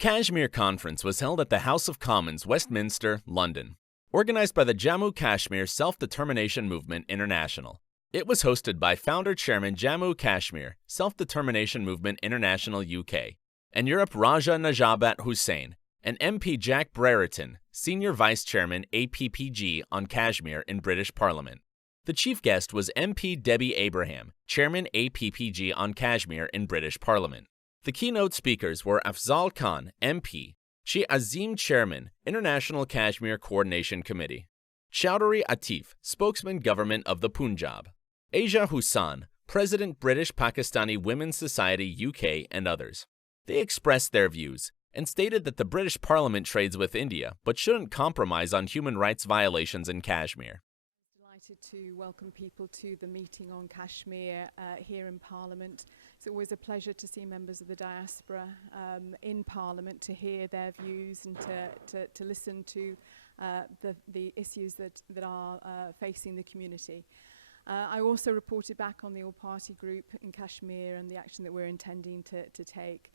Kashmir Conference was held at the House of Commons, Westminster, London, organized by the Jammu Kashmir Self-Determination Movement International. It was hosted by founder-chairman Jammu Kashmir Self-Determination Movement International UK, and Europe Raja Najabat Hussain, and MP Jack Brereton, senior vice-chairman APPG on Kashmir in British Parliament. The chief guest was MP Debbie Abraham, chairman APPG on Kashmir in British Parliament. The keynote speakers were Afzal Khan, MP, Shi Azim Chairman, International Kashmir Coordination Committee, Chowdhury Atif, Spokesman Government of the Punjab, Asia Hussain, President British Pakistani Women's Society UK, and others. They expressed their views and stated that the British Parliament trades with India but shouldn't compromise on human rights violations in Kashmir. Delighted to welcome people to the meeting on Kashmir here in Parliament. It's always a pleasure to see members of the diaspora in Parliament, to hear their views and to listen to the issues that are facing the community. I also reported back on the all-party group in Kashmir and the action that we're intending to take.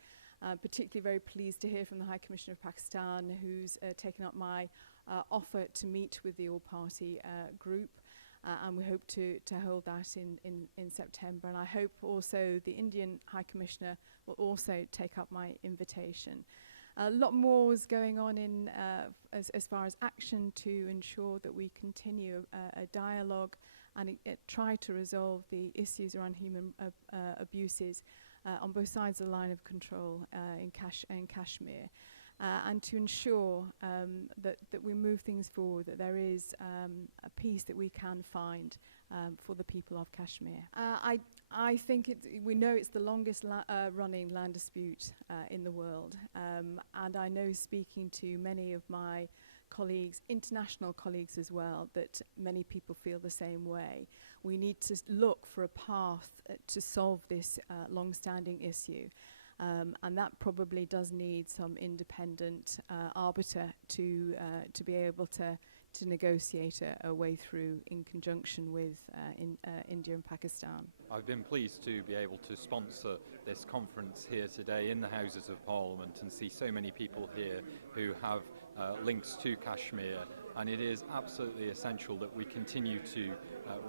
Particularly very pleased to hear from the High Commissioner of Pakistan, who's taken up my offer to meet with the all-party group. And we hope to hold that in September. And I hope also the Indian High Commissioner will also take up my invitation. A lot more is going on in as far as action to ensure that we continue a dialogue and try to resolve the issues around human abuses on both sides of the line of control in Kashmir. And to ensure that we move things forward, that there is a peace that we can find for the people of Kashmir. I think we know it's the longest running land dispute in the world, and I know, speaking to many of my colleagues, international colleagues as well, that many people feel the same way. We need to look for a path to solve this long-standing issue. And that probably does need some independent arbiter to be able to negotiate a way through in conjunction with India and Pakistan. I've been pleased to be able to sponsor this conference here today in the Houses of Parliament and see so many people here who have links to Kashmir, and it is absolutely essential that we continue to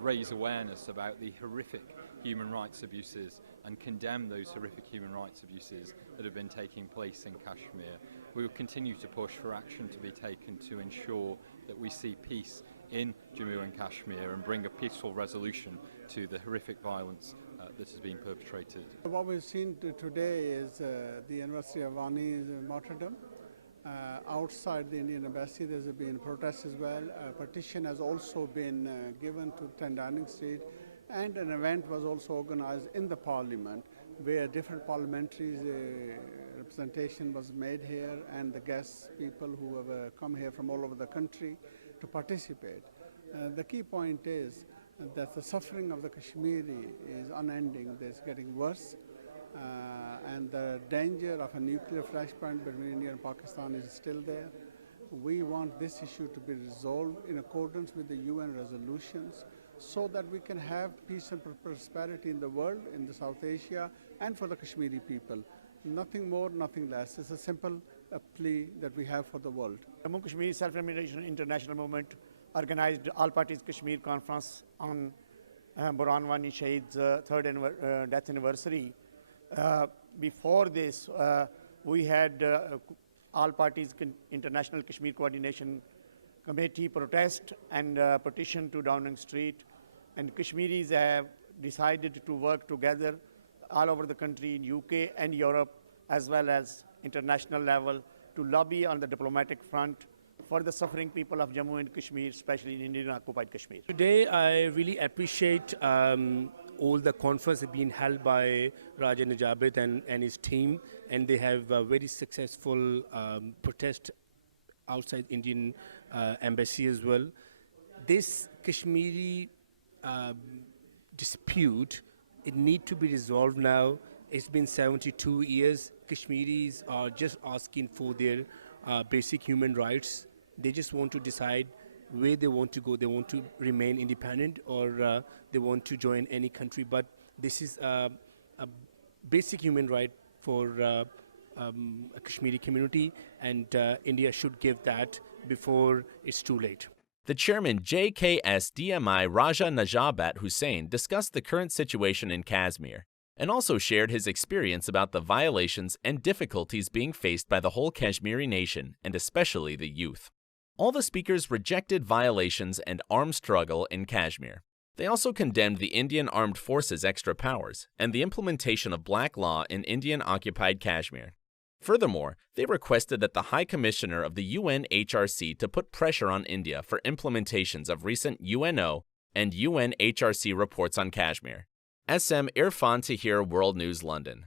raise awareness about the horrific human rights abuses and condemn those horrific human rights abuses that have been taking place in Kashmir. We will continue to push for action to be taken to ensure that we see peace in Jammu and Kashmir and bring a peaceful resolution to the horrific violence that has been perpetrated. What we've seen today is the University of Wani's martyrdom. Outside the Indian Embassy there's been protests as well. A petition has also been given to 10 Downing Street, and an event was also organized in the Parliament where different parliamentaries representation was made here, and the guests, people who have come here from all over the country to participate. The key point is that the suffering of the Kashmiri is unending. It's getting worse. And the danger of a nuclear flashpoint between India and Pakistan is still there. We want this issue to be resolved in accordance with the UN resolutions so that we can have peace and prosperity in the world, in the South Asia, and for the Kashmiri people. Nothing more, nothing less. It's a simple plea that we have for the world. Jammu Kashmir Self-Determination International Movement organized All Parties Kashmir Conference on Burhan Wani Shahid's third death anniversary. Before this, we had All Parties International Kashmir Coordination Committee protest and petition to Downing Street, and Kashmiris have decided to work together all over the country, in UK and Europe, as well as international level, to lobby on the diplomatic front for the suffering people of Jammu and Kashmir, especially in Indian-occupied Kashmir. Today, I really appreciate all the conference being held by Raja Najabat and his team, and they have a very successful protest outside Indian embassy as well. This Kashmiri dispute, it needs to be resolved now. It's been 72 years. Kashmiris are just asking for their basic human rights. They just want to decide where they want to go. They want to remain independent, or they want to join any country. But this is a basic human right for a Kashmiri community, and India should give that before it's too late. The chairman JKS-DMI Raja Najabat Hussain discussed the current situation in Kashmir and also shared his experience about the violations and difficulties being faced by the whole Kashmiri nation and especially the youth. All the speakers rejected violations and armed struggle in Kashmir. They also condemned the Indian Armed Forces' extra powers and the implementation of black law in Indian-occupied Kashmir. Furthermore, they requested that the High Commissioner of the UNHRC to put pressure on India for implementations of recent UNO and UNHRC reports on Kashmir. SM Irfan Tahir, World News, London.